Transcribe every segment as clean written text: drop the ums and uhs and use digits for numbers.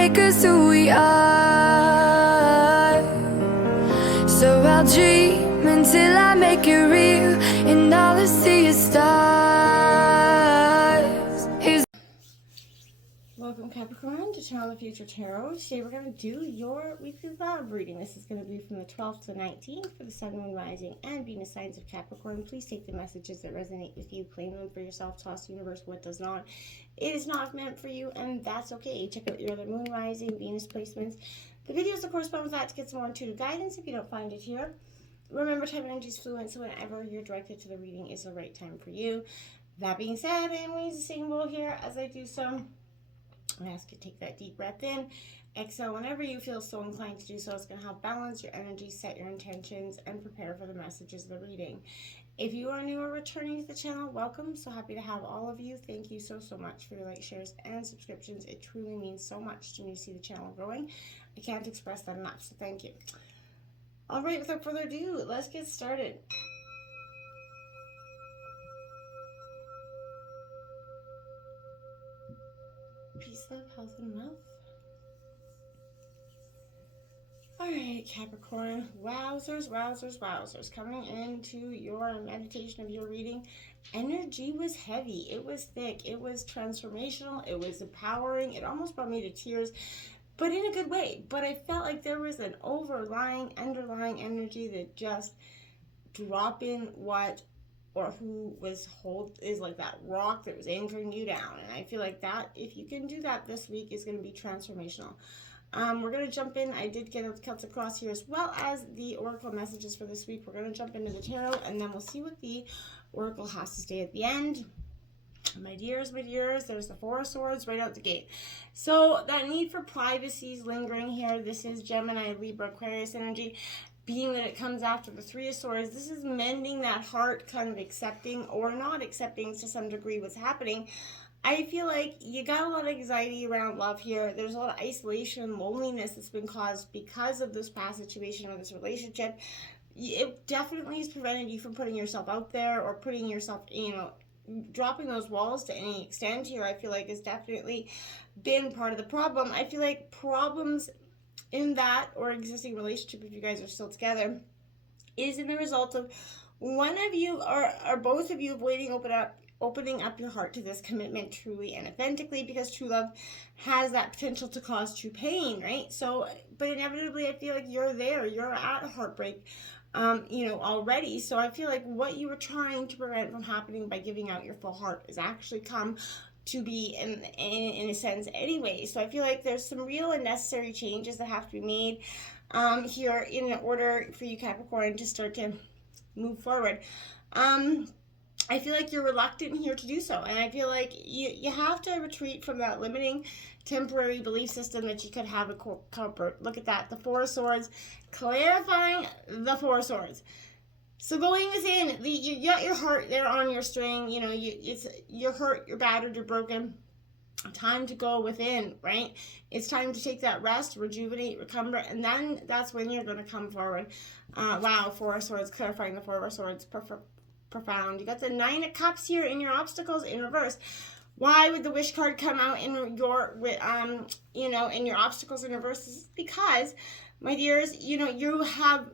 make us who we are. So I'll dream until I make it real, and all I see is stars. Welcome, Capricorn, to Channel the Future Tarot. Today we're going to do your weekly love reading. This is going to be from the 12th to the 19th for the Sun, Moon, Rising, and Venus signs of Capricorn. Please take the messages that resonate with you, claim them for yourself, toss the universe what does not. It is not meant for you, and that's okay. Check out your other Moon, Rising, Venus placements. The videos that correspond with that to get some more intuitive guidance if you don't find it here. Remember, time and energy is fluent, so whenever you're directed to the reading is the right time for you. That being said, I am going to use a singing bowl here as I do so. I ask you to take that deep breath in, exhale whenever you feel so inclined to do so. It's going to help balance your energy, set your intentions, and prepare for the messages of the reading. If you are new or returning to the channel, welcome. So happy to have all of you. Thank you so much for your likes, shares, and subscriptions. It truly means so much to me to see the channel growing. I can't express that enough, so thank you. All right, without further ado, let's get started. Peace, love, health, and wealth. Alright, Capricorn. Wowzers, wowzers, wowzers. Coming into your meditation of your reading, energy was heavy. It was thick. It was transformational. It was empowering. It almost brought me to tears, but in a good way. But I felt like there was an underlying energy that just dropping what or who is like that rock that was anchoring you down. And I feel like that, if you can do that this week, is going to be transformational. We're going to jump in. I did get a Celtic cross here as well as the oracle messages for this week. We're going to jump into the tarot, and then we'll see what the oracle has to say at the end. My dears, there's the Four of Swords right out the gate. So that need for privacy is lingering here. This is Gemini, Libra, Aquarius energy. Being that it comes after the Three of Swords, this is mending that heart, kind of accepting or not accepting to some degree what's happening. I feel like you got a lot of anxiety around love here. There's a lot of isolation and loneliness that's been caused because of this past situation or this relationship. It definitely has prevented you from putting yourself out there or putting yourself, dropping those walls to any extent here. I feel like has definitely been part of the problem. I feel like problems in that or existing relationship, if you guys are still together, is in the result of one of you or both of you avoiding opening up your heart to this commitment truly and authentically, because true love has that potential to cause true pain, right? So, but inevitably, I feel like you're at heartbreak, already. So I feel like what you were trying to prevent from happening by giving out your full heart has actually come to be in a sense anyway. So I feel like there's some real and necessary changes that have to be made here in order for you, Capricorn, to start to move forward. I feel like you're reluctant here to do so, and I feel like you have to retreat from that limiting temporary belief system that you could have a comfort. Look at that, the Four of Swords, clarifying the Four of Swords. So going within, you got your heart there on your string, you're hurt, you're battered, you're broken. Time to go within, right? It's time to take that rest, rejuvenate, recover, and then that's when you're going to come forward. Wow, Four of Swords, clarifying the Four of Swords, profound. You got the Nine of Cups here in your obstacles in reverse. Why would the Wish card come out in your, in your obstacles in reverse? This is because, my dears, you have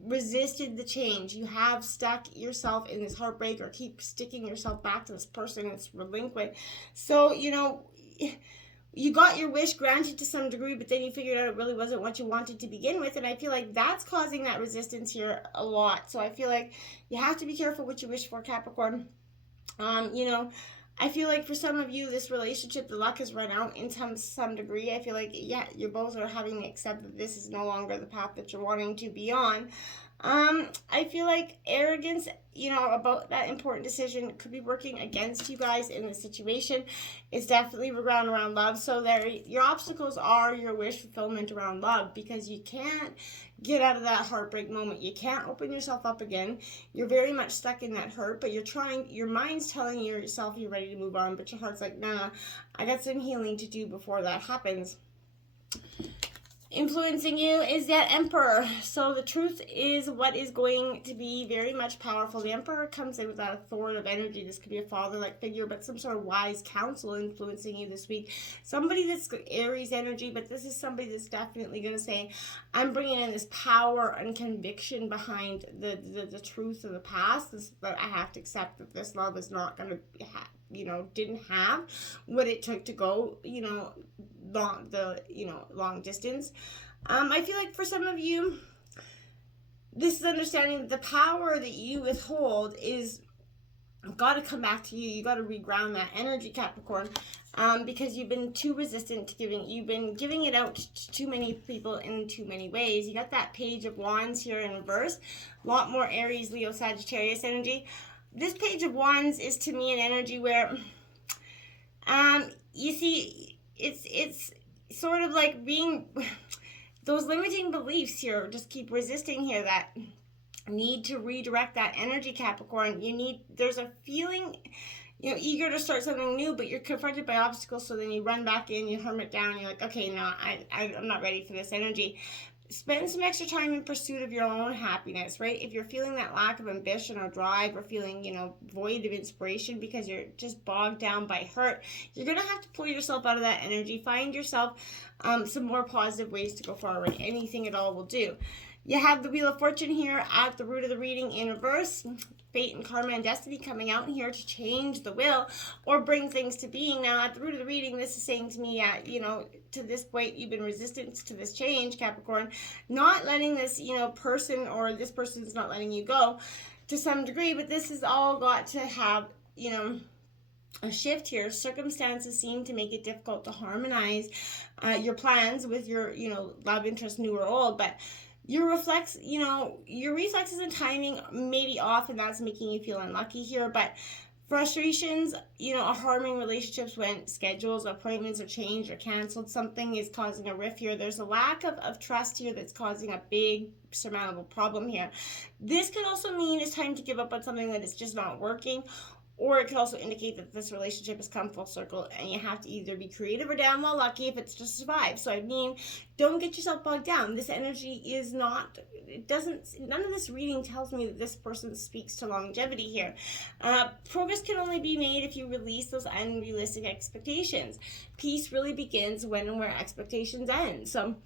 resisted the change. You have stuck yourself in this heartbreak or keep sticking yourself back to this person that's relinquent. So, you got your wish granted to some degree, but then you figured out it really wasn't what you wanted to begin with. And I feel like that's causing that resistance here a lot. So I feel like you have to be careful what you wish for, Capricorn. I feel like for some of you, this relationship, the luck has run out in some degree. I feel like, you both are having to accept that this is no longer the path that you're wanting to be on. I feel like arrogance, about that important decision could be working against you guys in this situation. It's definitely around love. So your obstacles are your wish fulfillment around love, because you can't get out of that heartbreak moment. You can't open yourself up again. You're very much stuck in that hurt, but your mind's telling yourself you're ready to move on, but your heart's like, nah, I got some healing to do before that happens. influencing you is that Emperor. So the truth is what is going to be very much powerful. The Emperor comes in with that authoritative energy. This could be a father-like figure, but some sort of wise counsel influencing you this week. Somebody that's Aries energy, but this is somebody that's definitely going to say, I'm bringing in this power and conviction behind the truth of the past. That I have to accept that this love is not going to didn't have what it took to go, long distance. I feel like for some of you, this is understanding that the power that you withhold is got to come back to you. You got to reground that energy, Capricorn, because you've been too resistant to giving. You've been giving it out to too many people in too many ways. You got that Page of Wands here in reverse. A lot more Aries, Leo, Sagittarius energy. This Page of Wands is to me an energy where, you see, it's sort of like being, those limiting beliefs here just keep resisting here, that need to redirect that energy, Capricorn. There's a feeling, eager to start something new, but you're confronted by obstacles, so then you run back in, you hermit down, you're like, okay, no, I'm not ready for this energy. Spend some extra time in pursuit of your own happiness, right? If you're feeling that lack of ambition or drive, or feeling, void of inspiration because you're just bogged down by hurt, you're going to have to pull yourself out of that energy. Find yourself some more positive ways to go forward. Anything at all will do. You have the Wheel of Fortune here at the root of the reading in reverse. Fate and karma and destiny coming out here to change the will or bring things to being. Now, at the root of the reading, this is saying to me, to this point, you've been resistant to this change, Capricorn. Not letting this, person, or this person's not letting you go to some degree, but this has all got to have, a shift here. Circumstances seem to make it difficult to harmonize your plans with your, love interest, new or old, but your reflexes and timing may be off, and that's making you feel unlucky here. But frustrations, are harming relationships when schedules, appointments are changed or canceled. Something is causing a rift here. There's a lack of trust here that's causing a big surmountable problem here. This could also mean it's time to give up on something that is just not working. Or it could also indicate that this relationship has come full circle and you have to either be creative or damn well lucky if it's to survive. So, don't get yourself bogged down. This energy is not, none of this reading tells me that this person speaks to longevity here. Progress can only be made if you release those unrealistic expectations. Peace really begins when and where expectations end. So,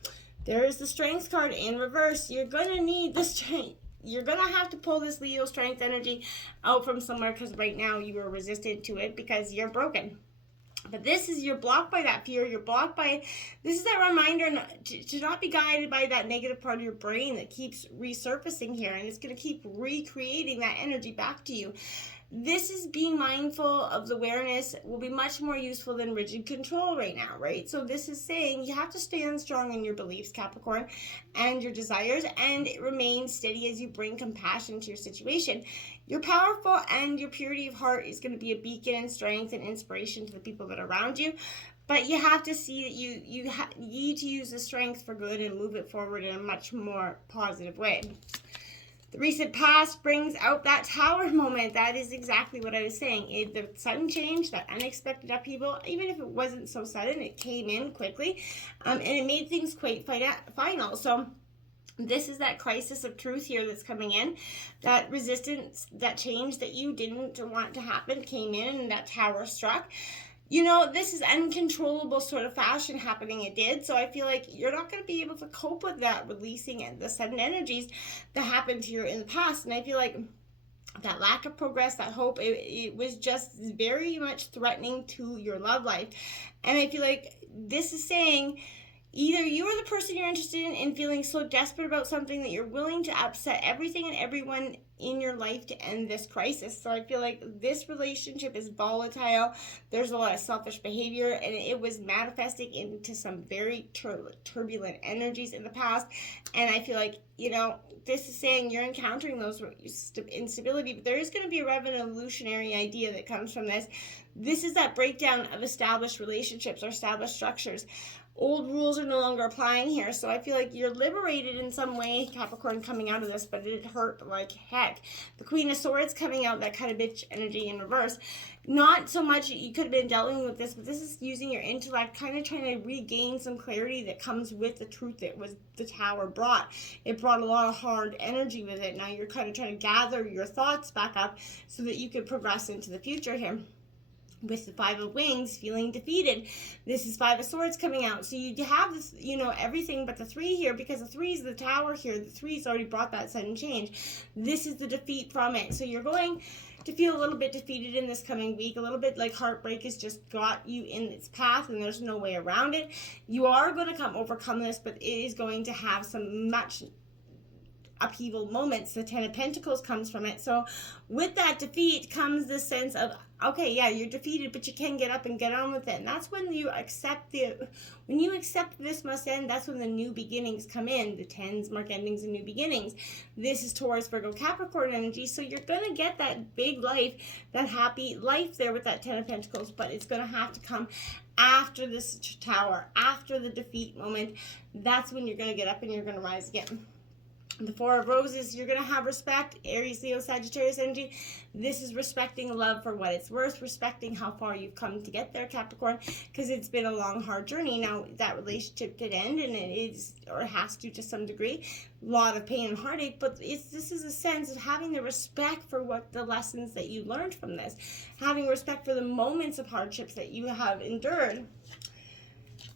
there is the Strength card in reverse. You're going to need the strength. You're going to have to pull this Leo strength energy out from somewhere, because right now you are resistant to it because you're broken. But you're blocked by that fear. You're blocked by, this is that reminder to not be guided by that negative part of your brain that keeps resurfacing here. And it's going to keep recreating that energy back to you. This is being mindful of the awareness will be much more useful than rigid control right now, right? So this is saying you have to stand strong in your beliefs, Capricorn, and your desires, and remain steady as you bring compassion to your situation. You're powerful, and your purity of heart is going to be a beacon and strength and inspiration to the people that are around you. But you have to see that you need to use the strength for good and move it forward in a much more positive way. The recent past brings out that Tower moment. That is exactly what I was saying. The sudden change, that unexpected upheaval, even if it wasn't so sudden, it came in quickly, and it made things quite final. So this is that crisis of truth here that's coming in. That resistance, that change that you didn't want to happen came in, and that Tower struck. This is uncontrollable sort of fashion happening. It did. So I feel like you're not going to be able to cope with that, releasing and the sudden energies that happened to you in the past. And I feel like that lack of progress, that hope, it was just very much threatening to your love life. And I feel like this is saying either you are the person you're interested in feeling so desperate about something that you're willing to upset everything and everyone in your life to end this crisis. So I feel like this relationship is volatile. There's a lot of selfish behavior, and it was manifesting into some very turbulent energies in the past. And I feel like, this is saying you're encountering those instability, but there is going to be a revolutionary idea that comes from this. This is that breakdown of established relationships or established structures. Old rules are no longer applying here. So I feel like you're liberated in some way, Capricorn, coming out of this, but it hurt like heck. The Queen of Swords coming out, that kind of bitch energy in reverse. not so much you could have been dealing with this, but this is using your intellect, kind of trying to regain some clarity that comes with the truth that was the Tower brought. It brought a lot of hard energy with it. Now you're kind of trying to gather your thoughts back up so that you could progress into the future here. With the Five of Wings, feeling defeated. This is Five of Swords coming out. So you have this, everything but the Three here, because the Three is the Tower here. The Three's already brought that sudden change. This is the defeat from it. So you're going to feel a little bit defeated in this coming week, a little bit like heartbreak has just got you in its path and there's no way around it. You are going to overcome this, but it is going to have some much upheaval moments. The Ten of Pentacles comes from it. So with that defeat comes this sense of, okay, yeah, you're defeated, but you can get up and get on with it. And that's when you accept this must end, that's when the new beginnings come in. The tens mark endings and new beginnings. This is Taurus, Virgo, Capricorn energy. So you're going to get that big life, that happy life there with that Ten of Pentacles, but it's going to have to come after this Tower, after the defeat moment. That's when you're going to get up and you're going to rise again. The Four of Roses, you're going to have respect. Aries, Leo, Sagittarius energy. This is respecting love for what it's worth, respecting how far you've come to get there, Capricorn, because it's been a long, hard journey. Now, that relationship did end, and it is, or has to some degree, a lot of pain and heartache, but this is a sense of having the respect for what the lessons that you learned from this, having respect for the moments of hardships that you have endured.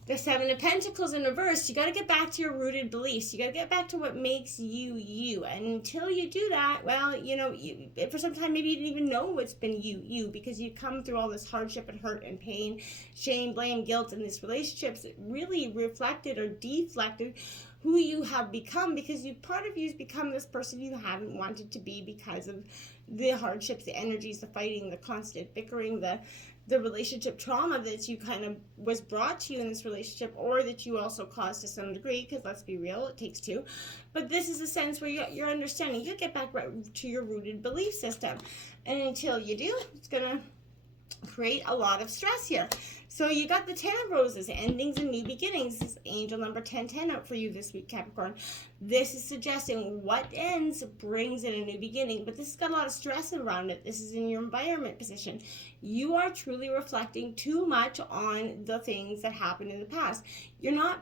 The Seven of Pentacles in reverse, you got to get back to your rooted beliefs. You got to get back to what makes you, you. And until you do that, well, for some time, maybe you didn't even know it's been you, because you've come through all this hardship and hurt and pain, shame, blame, guilt in these relationships. It really reflected or deflected who you have become, because part of you has become this person you haven't wanted to be because of the hardships, the energies, the fighting, the constant bickering, the relationship trauma that you kind of was brought to you in this relationship, or that you also caused to some degree, because let's be real, it takes two. But this is a sense where you're understanding. You get back to your rooted belief system. And until you do, it's going to create a lot of stress here. So you got the Ten of Roses, endings and new beginnings. This is angel number 1010 out for you this week, Capricorn. This is suggesting what ends brings in a new beginning, but this has got a lot of stress around it. This is in your environment position. You are truly reflecting too much on the things that happened in the past. You're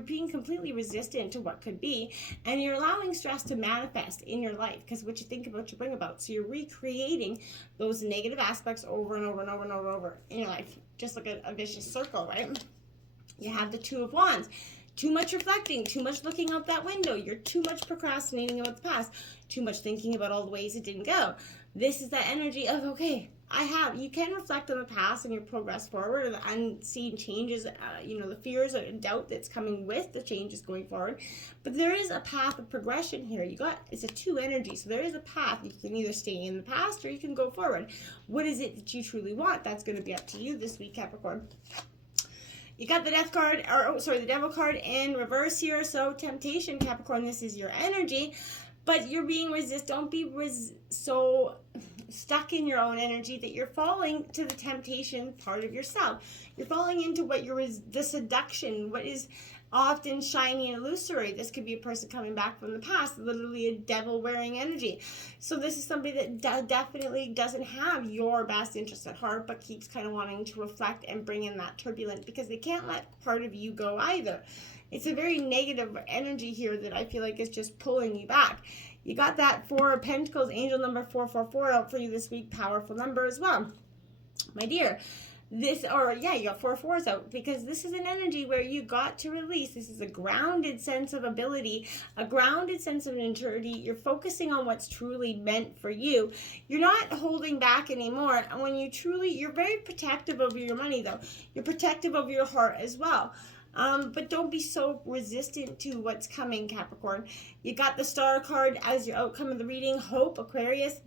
being completely resistant to what could be, and you're allowing stress to manifest in your life, because what you think about, you bring about. So you're recreating those negative aspects over and over and over and over and over in your life, just like a vicious circle, right? You have the Two of Wands. Too much reflecting, too much looking out that window. You're too much procrastinating about the past, too much thinking about all the ways it didn't go. This is that energy of, okay, you can reflect on the past and your progress forward, or the unseen changes, the fears or doubt that's coming with the changes going forward. But there is a path of progression here. It's a two energy, so there is a path. You can either stay in the past or you can go forward. What is it that you truly want? That's going to be up to you this week, Capricorn. You got the the Devil card in reverse here. So temptation, Capricorn, this is your energy, but you're being Don't be so stuck in your own energy that you're falling to the temptation part of yourself. You're falling into the seduction, what is often shiny and illusory. This could be a person coming back from the past, literally a devil wearing energy. So this is somebody that definitely doesn't have your best interest at heart, but keeps kind of wanting to reflect and bring in that turbulence, because they can't let part of you go either. It's a very negative energy here that I feel like is just pulling you back. You got that Four of Pentacles, angel number 444 out for you this week. Powerful number as well, my dear. You got 4 4s out, because this is an energy where you got to release. This is a grounded sense of ability, a grounded sense of maturity. You're focusing on what's truly meant for you. You're not holding back anymore. And when you're very protective of your money, though. You're protective of your heart as well. But don't be so resistant to what's coming, Capricorn. You got the Star card as your outcome of the reading. Hope, Aquarius.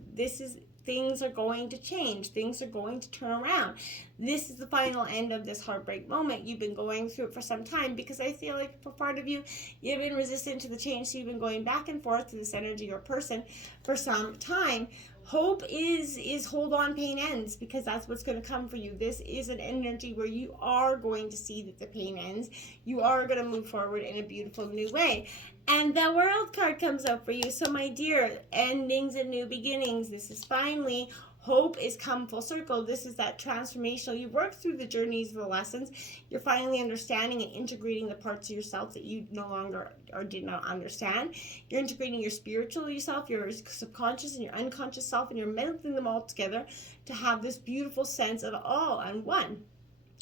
Things are going to change. Things are going to turn around. This is the final end of this heartbreak moment. You've been going through it for some time, because I feel like for part of you, you've been resistant to the change. So you've been going back and forth to this energy or person for some time. Hope is hold on, pain ends, because that's what's going to come for you. This is an energy where you are going to see that the pain ends. You are going to move forward in a beautiful new way. And the World card comes up for you. So my dear, endings and new beginnings. This is finally Hope is come full circle. This is that transformational. You work through the journeys of the lessons. You're finally understanding and integrating the parts of yourself that you no longer or did not understand. You're integrating your spiritual yourself, your subconscious and your unconscious self, and you're melding them all together to have this beautiful sense of all and one.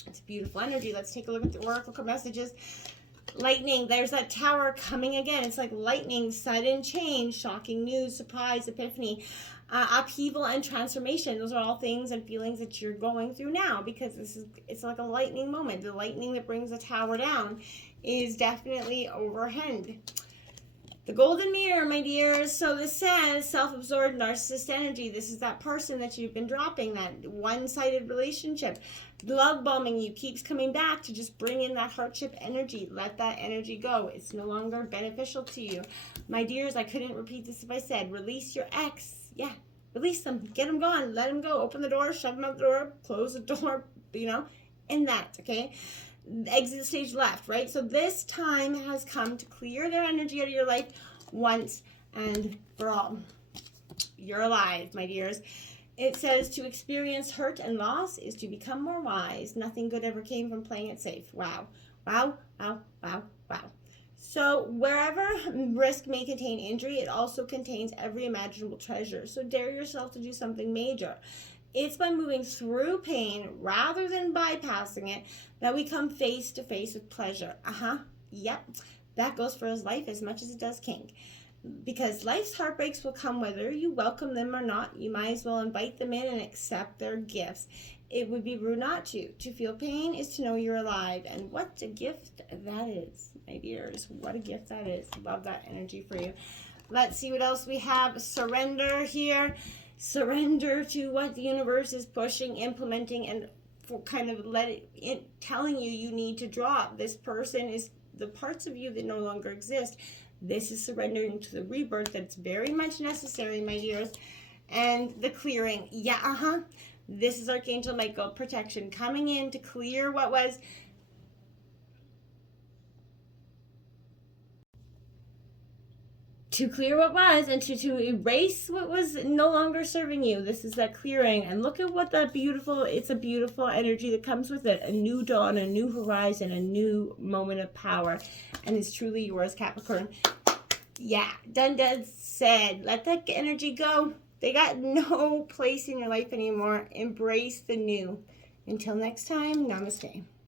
It's beautiful energy. Let's take a look at the oracle messages. Lightning, there's that tower coming again. It's like lightning, sudden change, shocking news, surprise, epiphany, upheaval, and transformation. Those are all things and feelings that you're going through now, because it's like a lightning moment. The lightning that brings the tower down is definitely overhead. The golden mirror, my dears. So this says self-absorbed narcissist energy. This is that person that you've been dropping, that one-sided relationship. Love bombing you keeps coming back to just bring in that hardship energy. Let that energy go. It's no longer beneficial to you. My dears, I couldn't repeat this if I said, release your ex. Yeah, release them. Get them gone. Let them go. Open the door. Shove them out the door. Close the door. And that, okay? Exit stage left, right? So this time has come to clear their energy out of your life once and for all. You're alive, my dears. It says to experience hurt and loss is to become more wise. Nothing good ever came from playing it safe. Wow. Wow, wow, wow, wow. So wherever risk may contain injury, it also contains every imaginable treasure. So dare yourself to do something major. It's by moving through pain rather than bypassing it that we come face to face with pleasure. Yep. That goes for his life as much as it does kink. Because life's heartbreaks will come whether you welcome them or not. You might as well invite them in and accept their gifts. It would be rude not to. To feel pain is to know you're alive. And what a gift that is, my dears. What a gift that is. Love that energy for you. Let's see what else we have. Surrender here. Surrender to what the universe is pushing, implementing, and for kind of telling you need to drop. This person is the parts of you that no longer exist. This is surrendering to the rebirth that's very much necessary, my dears. And the clearing. Yeah, This is Archangel Michael, protection, coming in to clear what was. To clear what was and to erase what was no longer serving you. This is that clearing. And look at what that it's a beautiful energy that comes with it. A new dawn, a new horizon, a new moment of power. And it's truly yours, Capricorn. Yeah, done, dead, said. Let that energy go. They got no place in your life anymore. Embrace the new. Until next time, namaste.